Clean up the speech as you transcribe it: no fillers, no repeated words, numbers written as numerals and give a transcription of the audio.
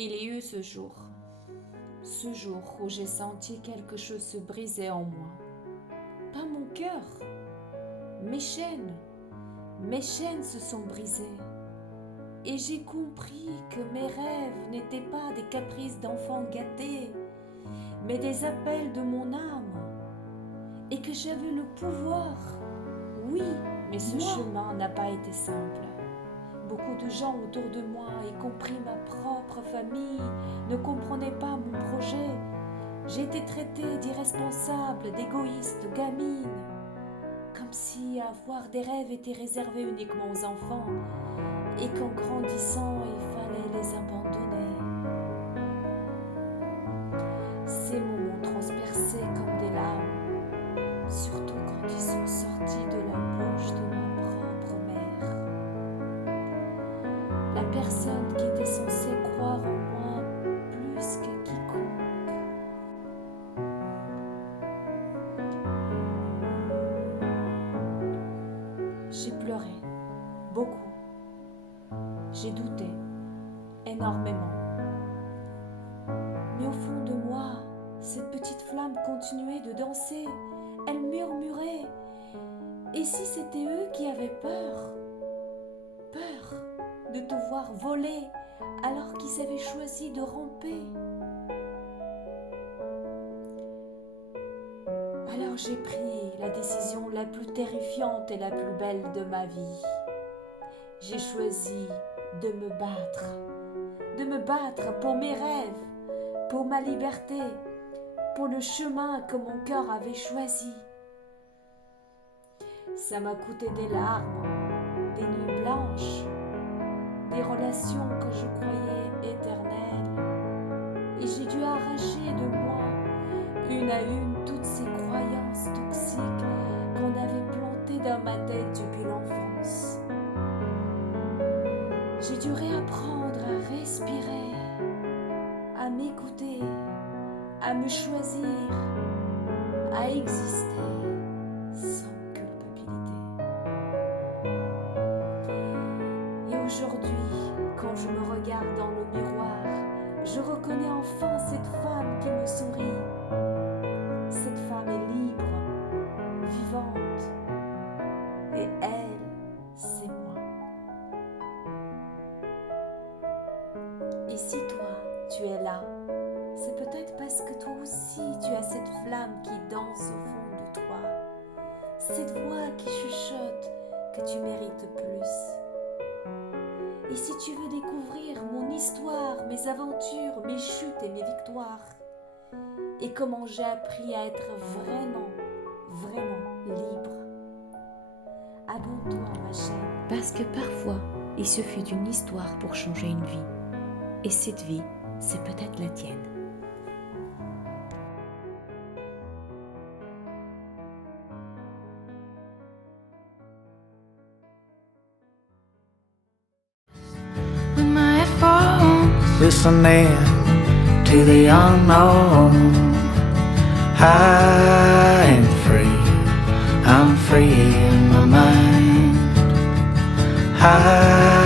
Il y eut ce jour où j'ai senti quelque chose se briser en moi. Pas mon cœur, mes chaînes se sont brisées. Et j'ai compris que mes rêves n'étaient pas des caprices d'enfants gâtés, mais des appels de mon âme. Et que j'avais le pouvoir, oui, mais ce chemin n'a pas été simple. Beaucoup de gens autour de moi, y compris ma propre famille, ne comprenaient pas mon projet. J'ai été traitée d'irresponsable, d'égoïste, de gamine. Comme si avoir des rêves était réservé uniquement aux enfants et qu'en grandissant, il fallait les abandonner. Ces mots m'ont transpercé comme des lames, surtout quand ils sont sortis de la bouche de ma propre mère. La personne qui était censée croire en moi plus que quiconque. J'ai pleuré, beaucoup. J'ai douté, énormément. Mais au fond de moi, cette petite flamme continuait de danser. Elle murmurait. Et si c'était eux qui avaient peur de te voir voler alors qu'ils avaient choisi de ramper? Alors j'ai pris la décision la plus terrifiante et la plus belle de ma vie. J'ai choisi de me battre pour mes rêves, pour ma liberté, pour le chemin que mon cœur avait choisi. Ça m'a coûté des larmes, des nuits blanches, des relations que je croyais éternelles. Et j'ai dû arracher de moi, une à une, toutes ces croyances toxiques qu'on avait plantées dans ma tête depuis l'enfance. J'ai dû réapprendre à respirer, à m'écouter, à me choisir, à exister sans culpabilité. Et aujourd'hui, quand je me regarde dans le miroir, je reconnais enfin cette femme qui me sourit. Cette femme est libre, vivante, et elle, c'est moi. Et si toi, tu es là, c'est peut-être parce que toi aussi tu as cette flamme qui danse au fond de toi, cette voix qui chuchote que tu mérites plus. Et si tu veux découvrir mon histoire, mes aventures, mes chutes et mes victoires, et comment j'ai appris à être vraiment libre, abonne-toi à ma chaîne. Parce que parfois, il suffit d'une histoire pour changer une vie. Et cette vie, c'est peut-être la tienne. Listening to the unknown. High and free, I'm free in my mind. High